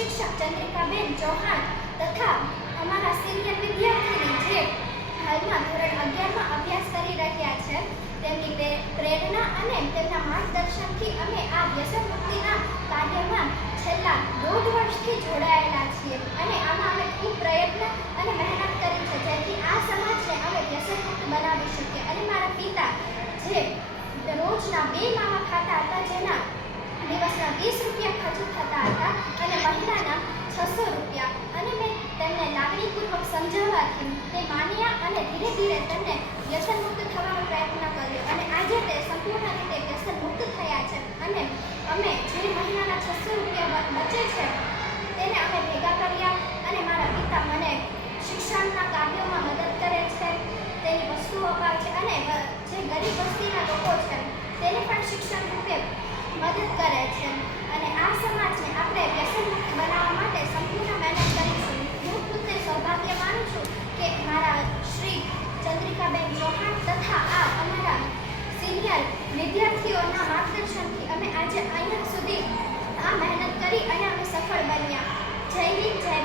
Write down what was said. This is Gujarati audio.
શિક્ષક ચંદ્રિકાબેન ચૌહાણ તથા અમારા સિનિયર વિદ્યાર્થીની જે હાલમાં ધોરણ અગિયારમાં અભ્યાસ કરી રહ્યા છે, તેમની પ્રેરણા અને તેમના માર્ગદર્શનથી અમે આ વ્યસન મુક્તિના કાર્યમાં છેલ્લા દોઢ વર્ષથી જોડાયેલા છીએ અને આમાં અમે ખૂબ પ્રયત્ન અને મહેનત કરી છે, જેથી આ સમાજને અમે વ્યસન મુક્ત બનાવી શકીએ. અને મારા પિતા જે રોજના બે માવા ખાતા હતા, જેના દિવસના વીસ રૂપિયા ખર્ચ થતા હતા લાગણીપૂર્વક સમજાવવાથી તે માન્યા અને ધીરે ધીરે તેમને વ્યસન મુક્ત થવાનો પ્રયત્ન કર્યો અને આજે તે સંપૂર્ણ રીતે વ્યસન મુક્ત થયા છે અને અમે જે મહિનાના છસો રૂપિયા બચે છે, તેને અમે ભેગા કર્યા અને મારા પિતા મને શિક્ષણના કાર્યોમાં મદદ કરે છે, તેની વસ્તુઓ અપાવે છે અને જે ગરીબ તથા આ અમારા સિનિયર વિદ્યાર્થીઓના માર્ગદર્શનથી અમે આજે અહીંયા સુધી આ મહેનત કરી અને અમે સફળ બન્યા. જય હિંદ જય